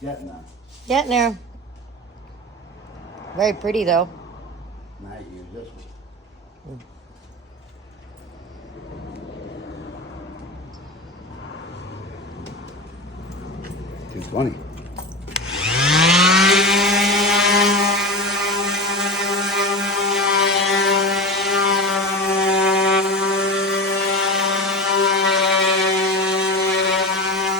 Getting there. Getting there. Very pretty though. Now you use this one. 220.